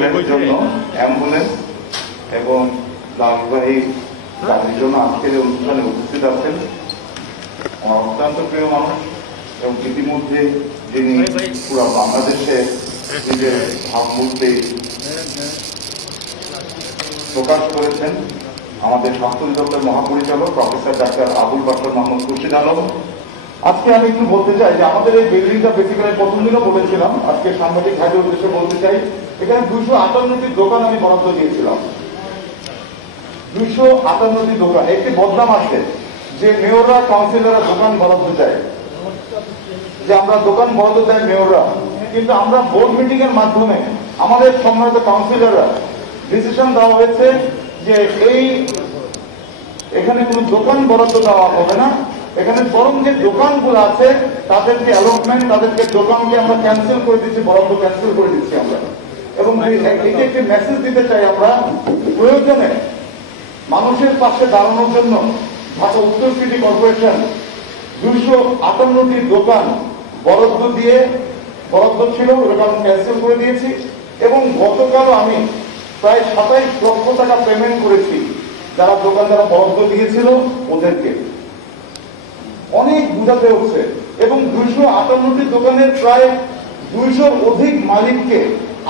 হসপিটালের জন্য অ্যাম্বুলেন্স এবং লাশবাহী গাড়ির জন্য আজকের এই অনুষ্ঠানে উপস্থিত আছেন আমার অত্যন্ত প্রিয় মানুষ এবং ইতিমধ্যে যিনি পুরো বাংলাদেশে নিজের ভাবমূর্তি প্রকাশ করেছেন, আমাদের স্বাস্থ্য অধিদপ্তর মহাপরিচালক প্রফেসর ডাক্তার আবুল বাশার মোহাম্মদ খুরশিদ আলম। আজকে আমি একটু বলতে চাই যে আমাদের এই বিল্ডিংটা বেসিক্যালি প্রথম দিনও বলেছিলাম, আজকে সাংবাদিক ভাইদের উদ্দেশ্যে বলতে চাই, এখানে 258টি দোকান আমি বরাদ্দ দিয়েছিলাম। 258টি দোকান। একটি বদনাম আছে যে মেয়ররা কাউন্সিলররা দোকান বরাদ্দ দেয়, যে আমরা দোকান বরাদ্দ দেয় মেয়ররা, কিন্তু আমরা বোর্ড মিটিং এর মাধ্যমে আমাদের সম্মানিত কাউন্সিলররা ডিসিশন দেওয়া হয়েছে যে এখানে কোনো দোকান বরাদ্দ দেওয়া হবে না, এখানে বরং যে দোকানগুলো আছে তাদেরকে অ্যালটমেন্ট, তাদেরকে দোকানকে আমরা ক্যান্সেল করে দিচ্ছি, বরাদ্দ ক্যান্সেল করে দিচ্ছি আমরা। এবং এটি একটি মেসেজ দিতে চাই, আমরা প্রয়োজনে মানুষের পাশে দাঁড়ানোর জন্য ঢাকা উত্তর সিটি কর্পোরেশন 258টি দোকান বরাদ্দ ছিল, ওটা আমি ক্যান্সেল করে দিয়েছি। এবং গতকালও আমি প্রায় 27 লক্ষ টাকা পেমেন্ট করেছি যারা দোকানদারা বরাদ্দ দিয়েছিল ওদেরকে। অনেক বুঝাতে হচ্ছে। এবং 258টি দোকানের প্রায় 200 অধিক মালিককে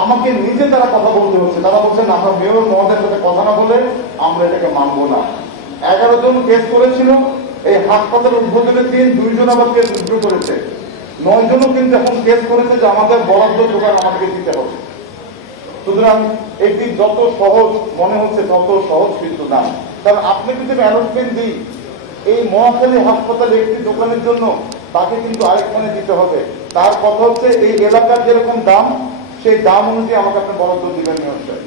আমাকে নিজে তারা কথা বলতে হচ্ছে। তারা বলছেন আমরা মেয়র মহোদয়ের সাথে কথা না বলে আমরা এটাকে মানবো না। 11 জন কেস করেছিল, এই হাসপাতাল উদ্বোধনের দিন 2 জন আবার কেস উইথড্র করেছে। 9 জনও কিন্তু এখন কেস করেছে যে আমাদের বরাদ্দ দোকান আমাদেরকে দিতে হবে। সুতরাং এটি যত সহজ মনে হচ্ছে তত সহজ কিন্তু না। কারণ আপনি যদি অ্যালটমেন্ট দিই এই মহাখালী হাসপাতালে একটি দোকানের জন্য, তাকে কিন্তু আরেকখানে দিতে হবে। তার কথা হচ্ছে এই এলাকার যেরকম দাম সেই দাম অনুযায়ী আমাকে আপনি বরাদ্দ দিবেন নিশ্চয়।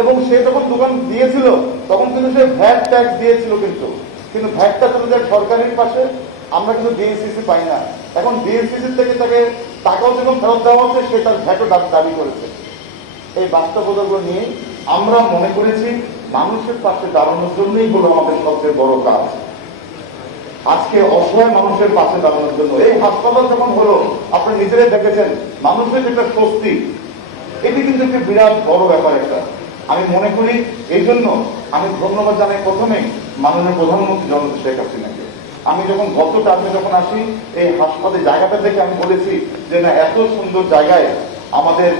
এবং সে যখন দোকান দিয়েছিল তখন কিন্তু সে ভ্যাট ট্যাক্স দিয়েছিল, কিন্তু ভ্যাটটা চলে যায় সরকারের পাশে, আমরা কিন্তু ডিএসসিসি পাই না। এখন ডিএসসিসি থেকে তাকে টাকাও যখন ফেরত দেওয়া হচ্ছে সে তার ভ্যাটও দাবি করেছে। এই বাস্তবতাগুলো নিয়ে আমরা মনে করেছি মানুষের পাশে দাঁড়ানোর জন্যই হলো আমাদের সবচেয়ে বড় কাজ, আজকে অসহায় মানুষের পাশে দাঁড়ানোর জন্য। এই হাসপাতাল যখন হলো আপনি নিজেরাই দেখেছেন মানুষের যেটা স্বস্তি, এটি কিন্তু একটা বিরাট বড় ব্যাপার একটা। আমি মনে করি এই জন্য আমি ধন্যবাদ জানাই প্রথমেই মাননীয় প্রধানমন্ত্রী জননেত্রী শেখ হাসিনাকে। আমি যখন গত টার্মে যখন আসি এই হাসপাতাল জায়গাটা দেখে আমি বলেছি যে না, এত সুন্দর জায়গায় আমাদের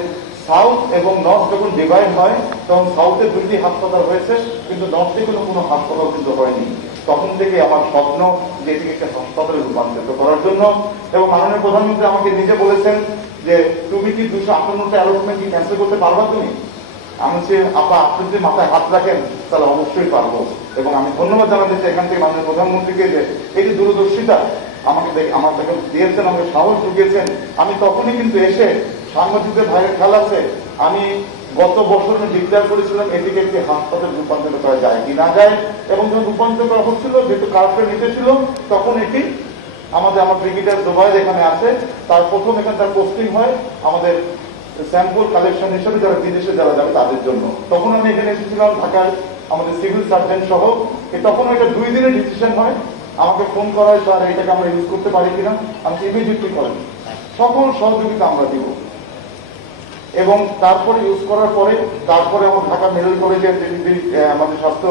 সাউথ এবং নর্থ যখন ডিভাইড হয় তখন সাউথে 2টি হাসপাতাল হয়েছে, কিন্তু নর্থে কোনো হাসপাতাল কিন্তু হয়নি। তখন থেকে আমার স্বপ্ন যে এটিকে একটা হাসপাতালে রূপান্তরিত করার জন্য। এবং মাননীয় প্রধানমন্ত্রী আমাকে নিজে বলেছেন যে তুমি কি 258টা অ্যালটমেন্ট কি ক্যান্সেল করতে পারবা তুমি? আমি বলছি আপনি যদি মাথায় হাত রাখেন তাহলে অবশ্যই পারবো। এবং আমি ধন্যবাদ জানাতে চাই এখান থেকে মাননীয় প্রধানমন্ত্রীকে যে এই যে দূরদর্শিতা আমাকে দিয়েছেন, আমাকে সাহস জুগিয়েছেন। আমি তখনই কিন্তু এসে সাংবাদিকদের ভাইয়ের খেয়াল আছে, আমি গত বছর ডিক্লেয়ার করেছিলাম এটিকে একটি হাসপাতাল রূপান্তরিত করা যায় কি না যায়। এবং যখন রূপান্তর করা হচ্ছিল, যেহেতু কার্ডটা নিতে ছিল, তখন এটি আমার ব্রিগেডিয়ার জোবায়ের এখানে আছে, তার প্রথম এখানে তার পোস্টিং হয় আমাদের স্যাম্পল কালেকশন হিসেবে যারা বিদেশে যারা যাবে তাদের জন্য। তখন আমি এখানে এসেছিলাম ঢাকার আমাদের সিভিল সার্জন সহ। তখন এটা 2 দিনের ডিসিশন হয়, আমাকে ফোন করা হয় স্যার এটাকে আমরা ইউজ করতে পারি কিনা। আমি ইমিডিয়েটলি করেন, সকল সহযোগিতা আমরা দিব। এবং তারপরে ইউজ করার পরে তারপরে আমার ঢাকা মেডিকেল কলেজের যিনি আমাদের স্বাস্থ্য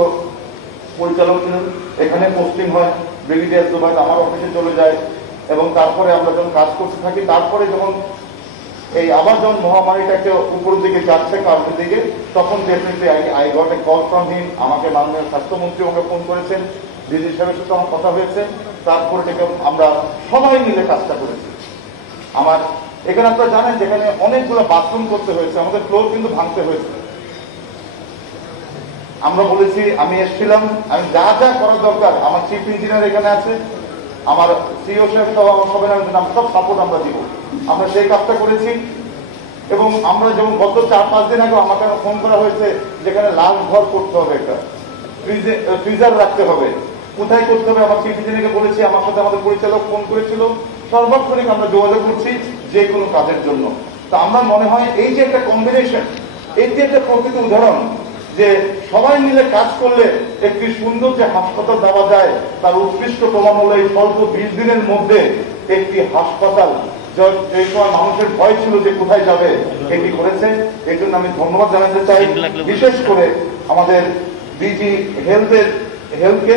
পরিচালক ছিলেন এখানে পোস্টিং হয়, ব্রিগেডিয়ার জোবায়ের আমার অফিসে চলে যায়। এবং তারপরে আমরা যখন কাজ করতে থাকি, তারপরে যখন আবার যখন মহামারীটাকে উপরের দিকে যাচ্ছে কার্যের দিকে, তখন definitely I got a call from him. আমাকে মাননীয় স্বাস্থ্যমন্ত্রী আমাকে ফোন করেছেন, ডিজি সাহেবের সাথে আমার কথা হয়েছে, তারপরে থেকে আমরা সবাই মিলে কাজটা করেছি। আমার এখানে আপনারা জানেন যেখানে অনেকগুলো বাথরুম করতে হয়েছে, আমাদের ফ্লোর কিন্তু ভাঙতে হয়েছে। আমরা বলেছি, আমি এসেছিলাম, আমি যা যা করার দরকার, আমার চিফ ইঞ্জিনিয়ার এখানে আছে, আমার সিও সাহেব সহ আমার সবাই সব সাপোর্ট আমরা দিব। আমরা সেই কাজটা করেছি। এবং আমরা যেমন গত 4-5 দিন আগে আমাকে ফোন করা হয়েছে যেখানে লাশ ঘর করতে হবে, একটা ফ্রিজার রাখতে হবে, কোথায় করতে হবে আমার চিফ ইঞ্জিনিয়ারকে বলেছি, আমার সাথে আমাদের পরিচালক ফোন করেছিল। সর্বক্ষণিক আমরা যোগাযোগ করছি যে কোনো কাজের জন্য। তো আমার মনে হয় এই যে একটা কম্বিনেশন, এটি একটা প্রকৃত উদাহরণ যে সবাই মিলে কাজ করলে একটি সুন্দর যে হাসপাতাল দেওয়া যায় তার উৎকৃষ্ট প্রমাণ হলো এই স্বল্প 20 দিনের মধ্যে একটি হাসপাতাল এই সময় মানুষের ভয় ছিল যে কোথায় যাবে, এটি করেছে। এই জন্য আমি ধন্যবাদ জানাতে চাই বিশেষ করে আমাদের ডিজি হেলথকে,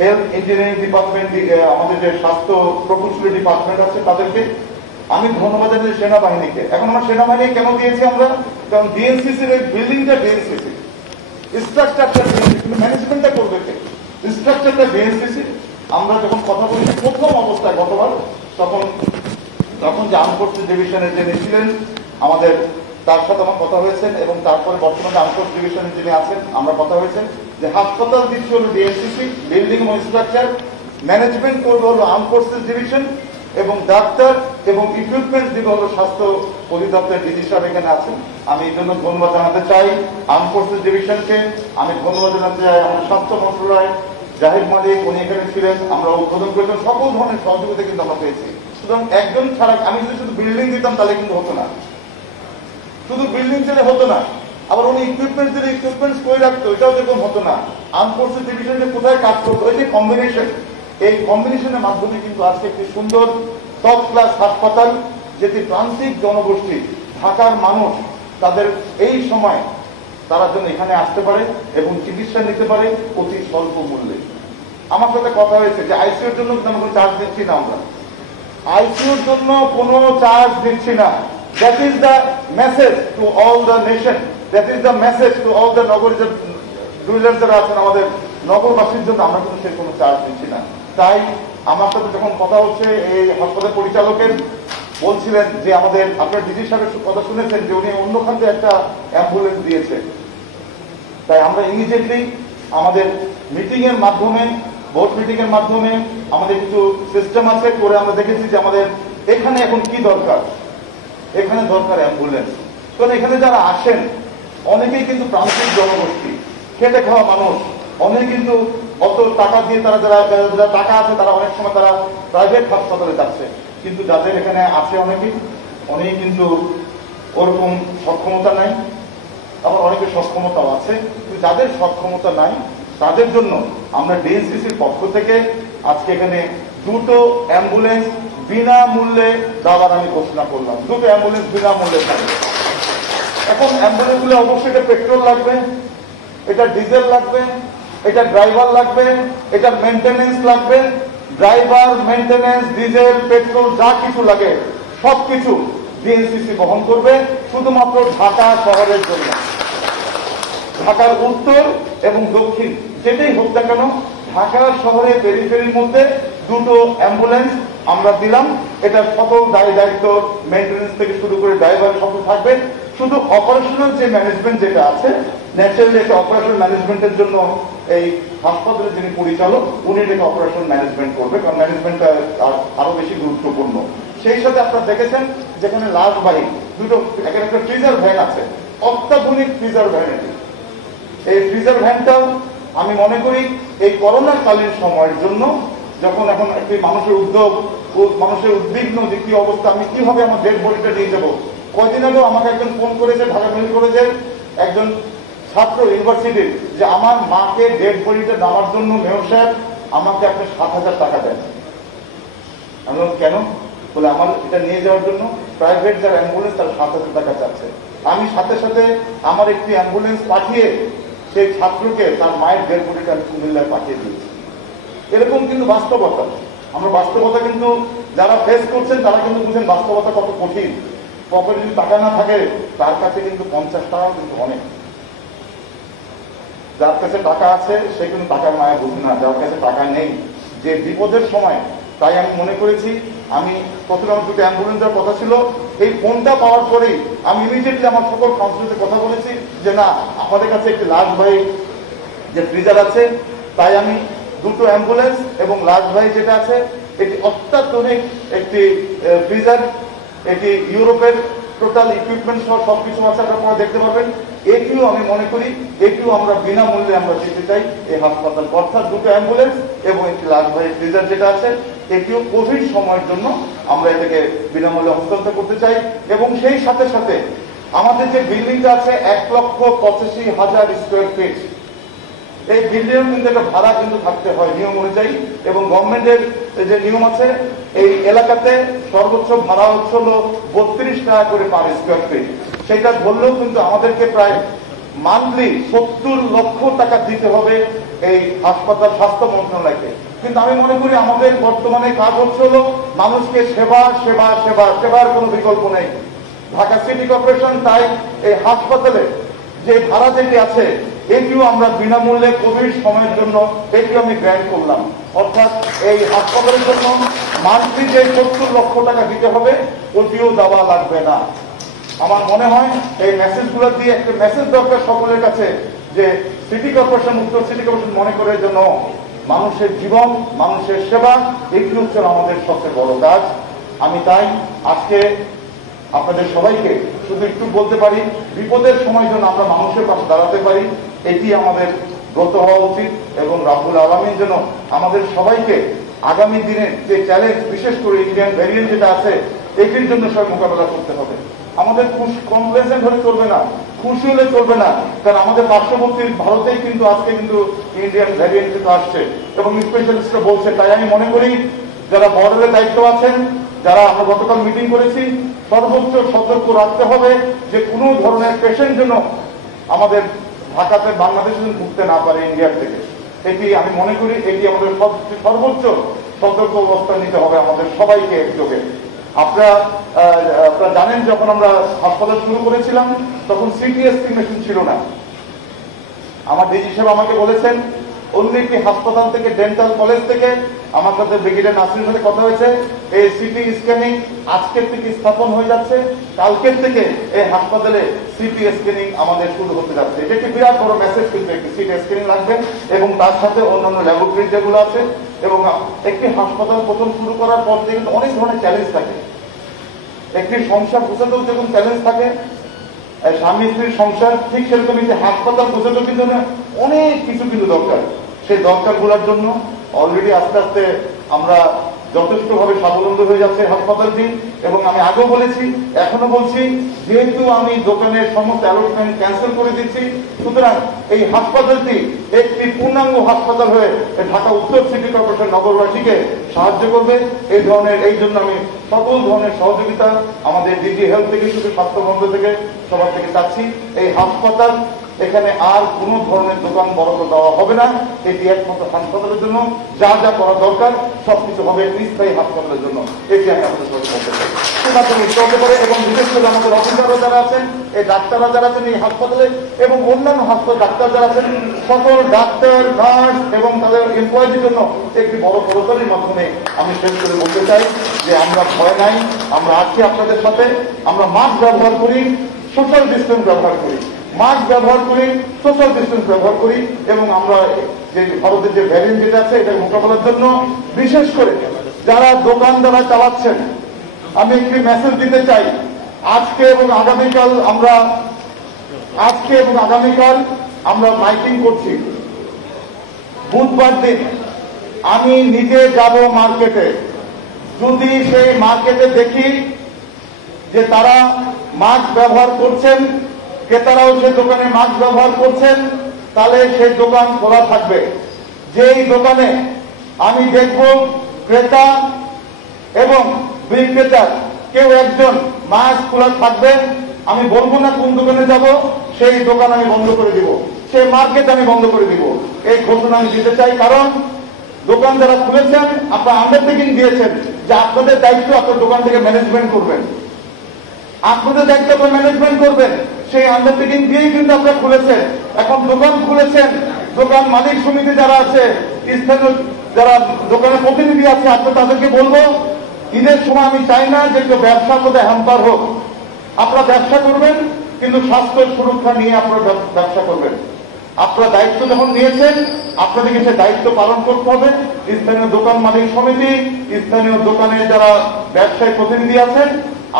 হেলথ ইঞ্জিনিয়ারিং ডিপার্টমেন্ট, আমাদের যে স্বাস্থ্য প্রকৌশলী ডিপার্টমেন্ট আছে তাদেরকে আমি ধন্যবাদ জানাই, সেনাবাহিনীকে। এখন আমরা সেনাবাহিনী কেন দিয়েছি আমরা, কারণ ডিএনসিসির এই বিল্ডিংটা ডিএনসিসি, স্ট্রাকচারটা ডিএনসিসি, ম্যানেজমেন্টটা করবে কে, স্ট্রাকচারটা ডিএনসিসি। আমরা যখন কথা বলেছি প্রথম অবস্থায় গতবার, তখন যে আর্ম ফোর্সেস ডিভিশনের যিনি ছিলেন আমাদের, তার সাথে আমার কথা হয়েছেন, এবং তারপরে বর্তমানে আর্ম ফোর্স ডিভিশনের যিনি আছেন আমরা কথা হয়েছেন যে হাসপাতাল দিচ্ছে হলো ডিএনসিসি, বিল্ডিং এবং স্ট্রাকচার ম্যানেজমেন্ট করবে হলো আর্ম ফোর্সেস ডিভিশন, এবং ডাক্তার এবং ইকুইপমেন্ট দিবে হলো স্বাস্থ্য অধিদপ্তরের ডিজি সাহেব এখানে আছেন। আমি এই জন্য ধন্যবাদ জানাতে চাই আর্ম ফোর্সেস ডিভিশনকে, আমি ধন্যবাদ জানাতে চাই আমাদের স্বাস্থ্য মন্ত্রণালয়, জাহিদ মালিক উনি এখানে ছিলেন, আমরা উদ্বোধন করেছেন, সকল ধরনের সহযোগিতা কিন্তু আমরা পেয়েছি। সুতরাং একজন ছাড়া, আমি যদি শুধু বিল্ডিং দিতাম তাহলে কিন্তু হতো না, শুধু বিল্ডিং দিলে হতো না, আবার উনি ইকুইপমেন্ট দিলে ইকুইপমেন্ট করে রাখতো, এটাও যেরকম হতো না। আর্ম ফোর্সেস ডিভিশনে কোথায় কাজ করতো, এই যে কম্বিনেশন, এই কম্বিনেশনের মাধ্যমে কিন্তু আজকে একটি সুন্দর টপ ক্লাস হাসপাতাল, যেটি প্রান্তিক জনগোষ্ঠী, ঢাকার মানুষ তাদের এই সময় তারা যেন এখানে আসতে পারে এবং চিকিৎসা নিতে পারে অতি স্বল্প মূল্যে। আমার সাথে কথা হয়েছে যে আইসিইউর জন্য কিন্তু আমরা কোনো চার্জ দিচ্ছি না, আমরা আইসিইউর জন্য কোনো চার্জ দিচ্ছি না। That is the message to all the nation, that is the message to all the নগর ডুইলার যারা আছেন আমাদের নগরবাসীর জন্য আমরা কিন্তু সে কোনো চার্জ দিচ্ছি না। তাই আমার সাথে যখন কথা হচ্ছে, এই হাসপাতাল পরিচালকের বলছিলেন যে আমাদের, আপনার ডিজি সাহেবের কথা শুনেছেন যে উনি অন্য খাতে একটা অ্যাম্বুলেন্স দিয়েছে, তাই আমরা ইমিডিয়েটলি আমাদের মিটিং এর মাধ্যমে, বোর্ড মিটিং এর মাধ্যমে আমাদের কিছু সিস্টেম আছে করে আমরা দেখেছি যে আমাদের এখানে এখন কি দরকার, এখানে দরকার অ্যাম্বুলেন্স। কারণ এখানে যারা আসেন অনেকেই কিন্তু প্রান্তিক জনগোষ্ঠী, খেটে খাওয়া মানুষ, অনেকে কিন্তু অত টাকা দিয়ে তারা যারা টাকা আছে তারা অনেক সময় তারা প্রাইভেট হাসপাতালে যাচ্ছে, কিন্তু যাদের এখানে আছে অনেকেই কিন্তু ওরকম সক্ষমতা নাই, আবার অনেকের সক্ষমতাও আছে, কিন্তু যাদের সক্ষমতা নাই তাদের জন্য আমরা ডিএনসিসির পক্ষ থেকে আজকে এখানে দুটো অ্যাম্বুলেন্স বিনামূল্যে দেওয়ার আমি ঘোষণা করলাম। দুটো অ্যাম্বুলেন্স বিনামূল্যে থাকবে। এখন অ্যাম্বুলেন্সগুলো অবশ্যই এটা পেট্রোল লাগবে, এটা ডিজেল লাগবে, এটা ড্রাইভার লাগবে, এটা মেনটেনেন্স লাগবে। ড্রাইভার, মেনটেনেন্স, ডিজেল, পেট্রোল যা কিছু লাগে সবকিছু ডিএনসিসি বহন করবে, শুধুমাত্র ঢাকা শহরের জন্য। ঢাকার উত্তর এবং দক্ষিণ যেটাই হোক না কেন, ঢাকা শহরের পেরিফেরির মধ্যে দুটো অ্যাম্বুলেন্স আমরা দিলাম। এটা সকল দায়িত্ব মেনটেনেন্স থেকে শুরু করে ড্রাইভার সকল থাকবে। শুধু অপারেশনাল যে ম্যানেজমেন্ট যেটা আছে, ন্যাচারালি একটা অপারেশন ম্যানেজমেন্টের জন্য এই হাসপাতালের যিনি পরিচালক উনি এটাকে অপারেশন ম্যানেজমেন্ট করবে, কারণ ম্যানেজমেন্টটা আরো বেশি গুরুত্বপূর্ণ। সেই সাথে আপনারা দেখেছেন যেখানে লাশবাহী দুটো, একটা ফ্রিজার ভ্যান আছে, অত্যাধুনিক ফ্রিজার ভ্যান। এই ফ্রিজার ভ্যানটাও আমি মনে করি এই করোনা কালীন সময়ের জন্য, যখন এখন একটি মানুষের উদ্যোগ, মানুষের উদ্বিগ্ন যে কি অবস্থা, আমি কিভাবে আমার ডেড বডিটা নিয়ে যাবো। কয়দিন আগেও আমাকে একজন ফোন করেছে ঢাকা মেডিকেল কলেজের একজন ছাত্র ইউনিভার্সিটির, যে আমার মাকে ডেড বডিটা নেওয়ার জন্য মেয়র সাহেব আমাকে আপনি 7,000 টাকা দেন। আমি বললাম কেন? বলে আমার এটা নিয়ে যাওয়ার জন্য প্রাইভেট যারা অ্যাম্বুলেন্স তারা 7,000 টাকা চাচ্ছে। আমি সাথে সাথে আমার একটি অ্যাম্বুলেন্স পাঠিয়ে সেই ছাত্রকে তার মায়ের ডেড বডিটা কুমিল্লায় পাঠিয়ে দিয়েছি। এরকম কিন্তু বাস্তবতা, আমরা বাস্তবতা কিন্তু যারা ফেস করছেন তারা কিন্তু বুঝেন বাস্তবতা কত কঠিন। পকেটে যদি টাকা না থাকে তার কাছে কিন্তু 50 টাকাও কিন্তু অনেক। যার কাছে টাকা আছে সে কিন্তু টাকার মায়া বুঝে না, যার কাছে টাকা নেই যে বিপদের সময়। তাই আমি মনে করেছি, আমি প্রথমে আমার দুটো অ্যাম্বুলেন্সের কথা ছিল, এই ফোনটা পাওয়ার পরেই আমি ইমিডিয়েটলি আমার সকল কাউন্সিলরদের কথা বলেছি যে না, আমাদের কাছে একটি লাশবাহী যে ফ্রিজার আছে, তাই আমি দুটো অ্যাম্বুলেন্স এবং লাশবাহী যেটা আছে এটি অত্যাধুনিক একটি ফ্রিজার, এটি ইউরোপের টোটাল ইকুইপমেন্ট সহ সবকিছু আছে, আপনারা দেখতে পাবেন। এটিও আমি মনে করি এটিও আমরা বিনামূল্যে আমরা দিতে চাই এই হাসপাতাল, অর্থাৎ দুটো অ্যাম্বুলেন্স এবং একটি লাশবাহী ফ্রিজার যেটা আছে এটিও কোভিড সময়ের জন্য আমরা এটাকে বিনামূল্যে হস্তান্তর করতে চাই। এবং সেই সাথে সাথে আমাদের যে বিল্ডিংটা আছে 1,85,000 স্কোয়ার ফিট, এই বিল্ডিং কিন্তু একটা ভাড়া কিন্তু থাকতে হয় নিয়ম অনুযায়ী, এবং গভর্নমেন্টের যে নিয়ম আছে এই এলাকাতে সর্বোচ্চ ভাড়া হচ্ছে 32 টাকা করে পার স্কোয়ার ফিট। সেটা ধরলেও কিন্তু আমাদেরকে প্রায় মান্থলি 70 লক্ষ টাকা দিতে হবে এই হাসপাতাল স্বাস্থ্য মন্ত্রণালয়কে। কিন্তু আমি মনে করি আমাদের বর্তমানে কাজ হচ্ছে মানুষকে সেবা সেবা সেবা সেবার কোনো বিকল্প নেই। ঢাকা সিটি কর্পোরেশন তাই এই হাসপাতালে যে ভাড়া যেটি আছে এটিও আমরা বিনামূল্যে কোভিড সময়ের জন্য এটিও আমি গ্র্যান্ট করলাম। অর্থাৎ এই হাসপাতালের জন্য মান্থলি যে 70 লক্ষ টাকা দিতে হবে ওটিও দেওয়া লাগবে না। আমার মনে হয় এই মেসেজগুলো দিয়ে একটা মেসেজ দরকার সকলের কাছে যে সিটি কর্পোরেশন, উত্তর সিটি কর্পোরেশন মনে করে যেন মানুষের জীবন, মানুষের সেবা এটি হচ্ছে আমাদের সবচেয়ে বড় কাজ। আমি তাই আজকে আপনাদের সবাইকে শুধু একটু বলতে পারি, বিপদের সময় যেন আমরা মানুষের পাশে দাঁড়াতে পারি এটি আমাদের ব্রত হওয়া উচিত, এবং রাব্বুল আলামিন যেন আমাদের সবাইকে আগামী দিনে যে চ্যালেঞ্জ, বিশেষ করে ইন্ডিয়ান ভ্যারিয়েন্ট যেটা আছে এটির জন্য সবাই মোকাবেলা করতে হবে। আমাদের কমপ্লেসেন্ট হলে চলবে না, খুশি হলে চলবে না, কারণ আমাদের পার্শ্ববর্তী ভারতেই কিন্তু আজকে কিন্তু ইন্ডিয়ান ভ্যারিয়েন্ট কিন্তু আসছে এবং স্পেশালিস্টরা বলছে। তাই আমি মনে করি যারা বর্ডারের দায়িত্ব আছেন, যারা আমরা গতকাল মিটিং করেছি, সর্বোচ্চ সতর্ক রাখতে হবে যে কোনো ধরনের পেশেন্ট যেন আমাদের ঢাকাতে বাংলাদেশে ঢুকতে না পারে ইন্ডিয়ার থেকে। এটি আমি মনে করি এটি আমাদের সর্বোচ্চ সতর্ক অবস্থা নিতে হবে আমাদের সবাইকে একযোগে। আপনারা জানেন যখন আমরা হাসপাতাল শুরু করেছিলাম তখন সিটি স্ক্যান মেশিন ছিল না। আমার ডিজি সাহেব আমাকে বলেছেন অন্য একটি হাসপাতাল থেকে, ডেন্টাল কলেজ থেকে আমার সাথে ব্রিগেডিয়ার নাসিরের সাথে কথা হয়েছে, এই সিটি স্ক্যানিং আজকের থেকে স্থাপন হয়ে যাচ্ছে, কালকের থেকে এই হাসপাতালে সিটি স্ক্যানিং আমাদের শুরু হতে যাচ্ছে। এটা একটি বিরাট বড় মেসেজ, কিন্তু একটি সিটি স্ক্যানিং লাগবে এবং তার সাথে অন্যান্য ল্যাবরেটরি যেগুলো আছে। এবং একটি হাসপাতাল প্রথম শুরু করার পর থেকে কিন্তু অনেক ধরনের চ্যালেঞ্জ থাকে। একটি সংসার গোছাতেও যেমন চ্যালেঞ্জ থাকে, স্বামী স্ত্রীর সংসার, ঠিক সেরকম হাসপাতাল গোছাতেও কিন্তু অনেক কিছু কিন্তু দরকার। সেই দরকারগুলোর জন্য অলরেডি আস্তে আস্তে আমরা যথেষ্টভাবে স্বাবলম্বী হয়ে যাচ্ছে হাসপাতালটি। এবং আমি আগেও বলেছি, এখনো বলছি, যেহেতু আমি দোকানের সমস্ত অ্যালটমেন্ট ক্যান্সেল করে দিচ্ছি, সুতরাং এই হাসপাতালটি একটি পূর্ণাঙ্গ হাসপাতাল হয়ে ঢাকা উত্তর সিটি কর্পোরেশন নগরবাসীকে সাহায্য করবে। এই জন্য আমি সকল ধরনের সহযোগিতা আমাদের ডিজি হেলথ থেকে, শুধু স্বাস্থ্য বন্ধ থেকে, সবার থেকে চাচ্ছি। এই হাসপাতাল এখানে আর কোন ধরনের দোকান বরাদ্দ দেওয়া হবে না। এটি একমাত্র হাসপাতালের জন্য যা যা করা দরকার সবকিছু হবে স্থায়ী হাসপাতালের জন্য। এটি আমি আপনাদের সঙ্গে বলতে চাই। চলতে পারে এবং বিশেষ করে আমাদের অফিসাররা যারা আছেন, এই ডাক্তাররা যারা আছেন এই হাসপাতালে এবং অন্যান্য হাসপাতাল ডাক্তার যারা আছেন, সকল ডাক্তার, নার্স এবং তাদের এমপ্লয়িদের জন্য একটি বড় পুরস্কারের মাধ্যমে আমি শেষ করে বলতে চাই যে আমরা ভয় নাই, আমরা আছি আপনাদের সাথে। আমরা মাস্ক ব্যবহার করি, সোশ্যাল ডিস্টেন্স ব্যবহার করি, মাস্ক ব্যবহার করি, সোশ্যাল ডিস্টেন্স ব্যবহার করি, এবং আমরা যে ভারতের যে ভ্যারিয়েন্ট যেটা আছে এটা মোকাবেলার জন্য বিশেষ করে যারা দোকানদারা চালাচ্ছেন, আমি একটি মেসেজ দিতে চাই। আজকে এবং আগামীকাল আমরা মাইকিং করছি। বুধবার দিন আমি নিজে যাব মার্কেটে। যদি সেই মার্কেটে দেখি যে তারা মাস্ক ব্যবহার করছেন, ক্রেতারাও সেই দোকানে মাস্ক ব্যবহার করছেন, তাহলে সেই দোকান খোলা থাকবে। যেই দোকানে আমি দেখব ক্রেতা এবং বিক্রেতার কেউ একজন মাস্ক খোলা থাকবে, আমি বলবো না কোন দোকানে যাব, সেই দোকান আমি বন্ধ করে দিব, সেই মার্কেট আমি বন্ধ করে দিব। এই ঘোষণা আমি দিতে চাই, কারণ দোকান যারা খুলেছেন আপনারা আন্ডারটেকিং দিয়েছেন যে আপনাদের দায়িত্ব আপনার দোকান থেকে ম্যানেজমেন্ট করবেন, আপনাদের দায়িত্ব আপনার ম্যানেজমেন্ট করবেন। সেই আন্ডারটেকিং দিয়েই কিন্তু আপনারা খুলেছেন। এখন দোকান খুলেছেন, দোকান মালিক সমিতি যারা আছে, স্থানীয় যারা দোকানের প্রতিনিধি আছে, আপনারা তাদেরকে বলবো ঈদের সময় আমি চাই না যে কেউ ব্যবসার মধ্যে হ্যাম্পার হোক। আপনারা ব্যবসা করবেন, কিন্তু স্বাস্থ্য সুরক্ষা নিয়ে আপনারা ব্যবসা করবেন। আপনারা দায়িত্ব যখন নিয়েছেন আপনাদেরকে সেই দায়িত্ব পালন করতে হবে। স্থানীয় দোকান মালিক সমিতি, স্থানীয় দোকানের যারা ব্যবসায়ী প্রতিনিধি আছেন,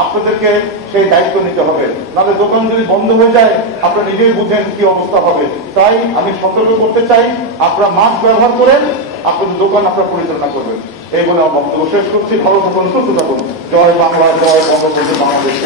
আপনাদেরকে সেই দায়িত্ব নিতে হবে। নাহলে দোকান যদি বন্ধ হয়ে যায় আপনারা নিজেই বুঝেন কি অবস্থা হবে। তাই আমি সতর্ক করতে চাই, আপনারা মাস্ক ব্যবহার করেন, আপনাদের দোকান আপনারা পরিচালনা করবেন। এই বলে আমার বক্তব্য শেষ করছি। ভালো থাকুন, সুস্থ থাকুন। জয় বাংলা, জয় বঙ্গবন্ধু, বাংলাদেশ।